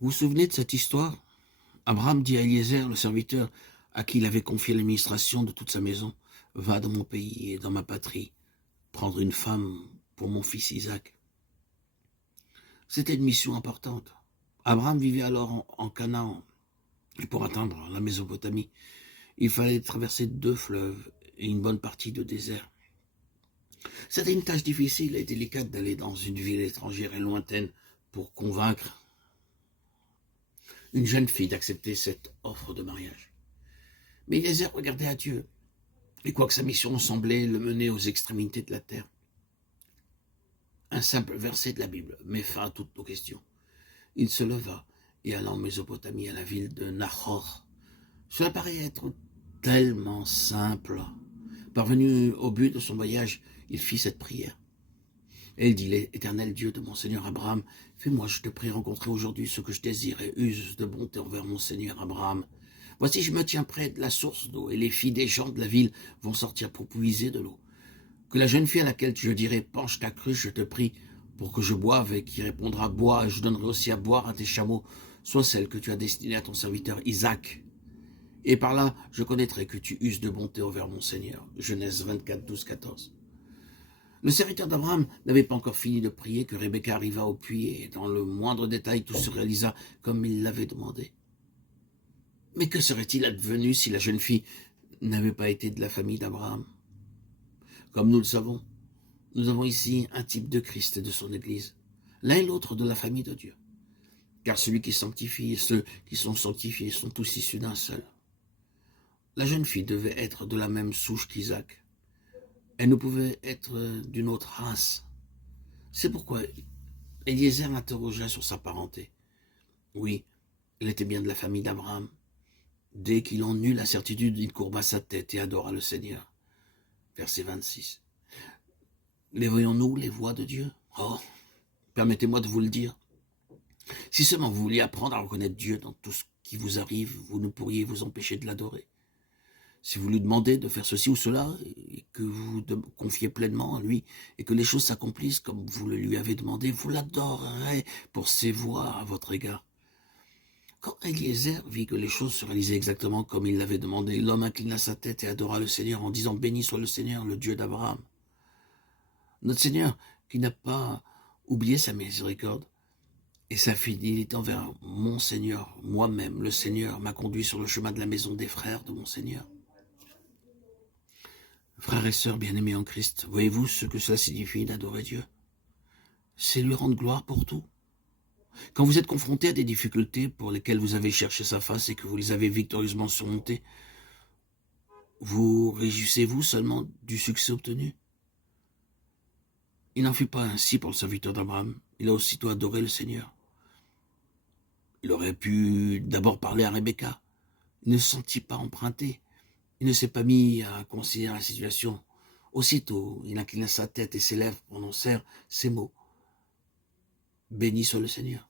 Vous vous souvenez de cette histoire? Abraham dit à Eliezer, le serviteur à qui il avait confié l'administration de toute sa maison, « Va dans mon pays et dans ma patrie, prendre une femme pour mon fils Isaac. » C'était une mission importante. Abraham vivait alors en Canaan, et pour atteindre la Mésopotamie, il fallait traverser 2 fleuves et une bonne partie de désert. C'était une tâche difficile et délicate d'aller dans une ville étrangère et lointaine pour convaincre une jeune fille d'accepter cette offre de mariage. Mais Eliezer regardait à Dieu, et quoique sa mission semblait le mener aux extrémités de la terre, un simple verset de la Bible met fin à toutes nos questions. Il se leva et alla en Mésopotamie à la ville de Nahor. Cela paraît être tellement simple. Parvenu au but de son voyage, il fit cette prière. Et il dit, « Éternel Dieu de mon Seigneur Abraham, fais-moi, je te prie, rencontrer aujourd'hui ce que je désire et use de bonté envers mon Seigneur Abraham. Voici, je me tiens près de la source d'eau et les filles des gens de la ville vont sortir pour puiser de l'eau. Que la jeune fille à laquelle je dirai, penche ta cruche, je te prie, pour que je boive, et qui répondra, bois, et je donnerai aussi à boire à tes chameaux, soit celle que tu as destinée à ton serviteur Isaac. Et par là, je connaîtrai que tu uses de bonté envers mon Seigneur. » Genèse 24, 12, 14. Le serviteur d'Abraham n'avait pas encore fini de prier que Rebecca arriva au puits, et dans le moindre détail, tout se réalisa comme il l'avait demandé. Mais que serait-il advenu si la jeune fille n'avait pas été de la famille d'Abraham? Comme nous le savons, nous avons ici un type de Christ et de son Église, l'un et l'autre de la famille de Dieu. Car celui qui sanctifie et ceux qui sont sanctifiés sont tous issus d'un seul. La jeune fille devait être de la même souche qu'Isaac. Elle ne pouvait être d'une autre race. C'est pourquoi Eliezer l'interrogea sur sa parenté. Oui, elle était bien de la famille d'Abraham. Dès qu'il en eut la certitude, il courba sa tête et adora le Seigneur. Verset 26. Les voyons-nous, les voies de Dieu? Oh, permettez-moi de vous le dire. Si seulement vous vouliez apprendre à reconnaître Dieu dans tout ce qui vous arrive, vous ne pourriez vous empêcher de l'adorer. Si vous lui demandez de faire ceci ou cela, et que vous confiez pleinement en lui, et que les choses s'accomplissent comme vous le lui avez demandé, vous l'adorerez pour ses voies à votre égard. Quand Eliezer vit que les choses se réalisaient exactement comme il l'avait demandé, l'homme inclina sa tête et adora le Seigneur en disant « Béni soit le Seigneur, le Dieu d'Abraham. » Notre Seigneur, qui n'a pas oublié sa miséricorde et sa fidélité envers mon Seigneur, moi-même, le Seigneur, m'a conduit sur le chemin de la maison des frères de mon Seigneur. Frères et sœurs bien-aimés en Christ, voyez-vous ce que cela signifie d'adorer Dieu? C'est lui rendre gloire pour tout. Quand vous êtes confronté à des difficultés pour lesquelles vous avez cherché sa face et que vous les avez victorieusement surmontées, vous réjouissez-vous seulement du succès obtenu? Il n'en fut pas ainsi pour le serviteur d'Abraham. Il a aussitôt adoré le Seigneur. Il aurait pu d'abord parler à Rebecca. Il ne se sentit pas emprunté. Il ne s'est pas mis à considérer la situation. Aussitôt, il inclina sa tête et ses lèvres prononcèrent ces mots. « Béni soit le Seigneur. »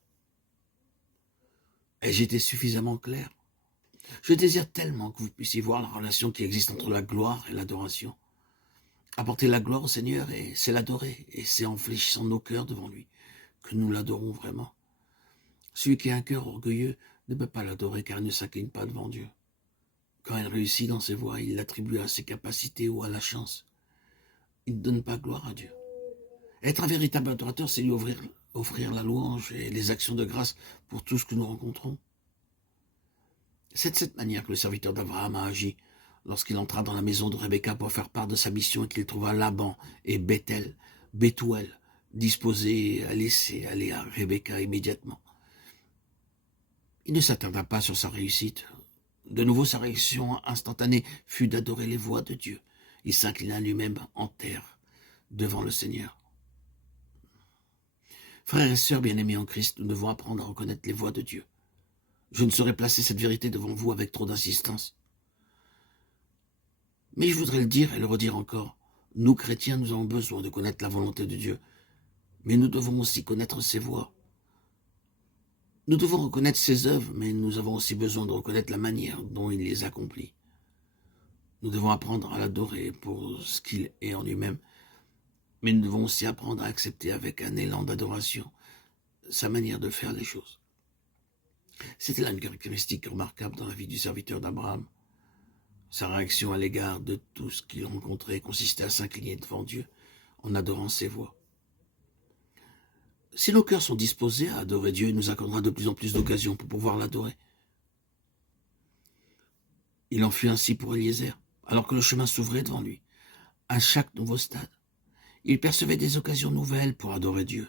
Ai-je été suffisamment clair? Je désire tellement que vous puissiez voir la relation qui existe entre la gloire et l'adoration. Apporter la gloire au Seigneur, c'est l'adorer, et c'est en fléchissant nos cœurs devant lui que nous l'adorons vraiment. Celui qui a un cœur orgueilleux ne peut pas l'adorer car il ne s'incline pas devant Dieu. Quand il réussit dans ses voies, il l'attribue à ses capacités ou à la chance. Il ne donne pas gloire à Dieu. Être un véritable adorateur, c'est lui offrir la louange et les actions de grâce pour tout ce que nous rencontrons. C'est de cette manière que le serviteur d'Abraham a agi lorsqu'il entra dans la maison de Rebecca pour faire part de sa mission et qu'il trouva Laban et Bethuel, disposés à laisser aller à Rebecca immédiatement. Il ne s'attarda pas sur sa réussite. De nouveau, sa réaction instantanée fut d'adorer les voies de Dieu. Il s'inclina lui-même en terre devant le Seigneur. Frères et sœurs bien-aimés en Christ, nous devons apprendre à reconnaître les voies de Dieu. Je ne saurais placer cette vérité devant vous avec trop d'insistance. Mais je voudrais le dire et le redire encore. Nous, chrétiens, nous avons besoin de connaître la volonté de Dieu. Mais nous devons aussi connaître ses voies. Nous devons reconnaître ses œuvres, mais nous avons aussi besoin de reconnaître la manière dont il les accomplit. Nous devons apprendre à l'adorer pour ce qu'il est en lui-même, mais nous devons aussi apprendre à accepter avec un élan d'adoration sa manière de faire les choses. C'était là une caractéristique remarquable dans la vie du serviteur d'Abraham. Sa réaction à l'égard de tout ce qu'il rencontrait consistait à s'incliner devant Dieu en adorant ses voix. Si nos cœurs sont disposés à adorer Dieu, il nous accordera de plus en plus d'occasions pour pouvoir l'adorer. Il en fut ainsi pour Eliezer, alors que le chemin s'ouvrait devant lui. À chaque nouveau stade, il percevait des occasions nouvelles pour adorer Dieu.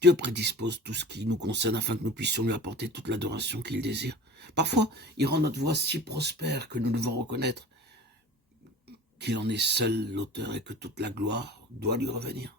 Dieu prédispose tout ce qui nous concerne afin que nous puissions lui apporter toute l'adoration qu'il désire. Parfois, il rend notre voie si prospère que nous devons reconnaître qu'il en est seul l'auteur et que toute la gloire doit lui revenir.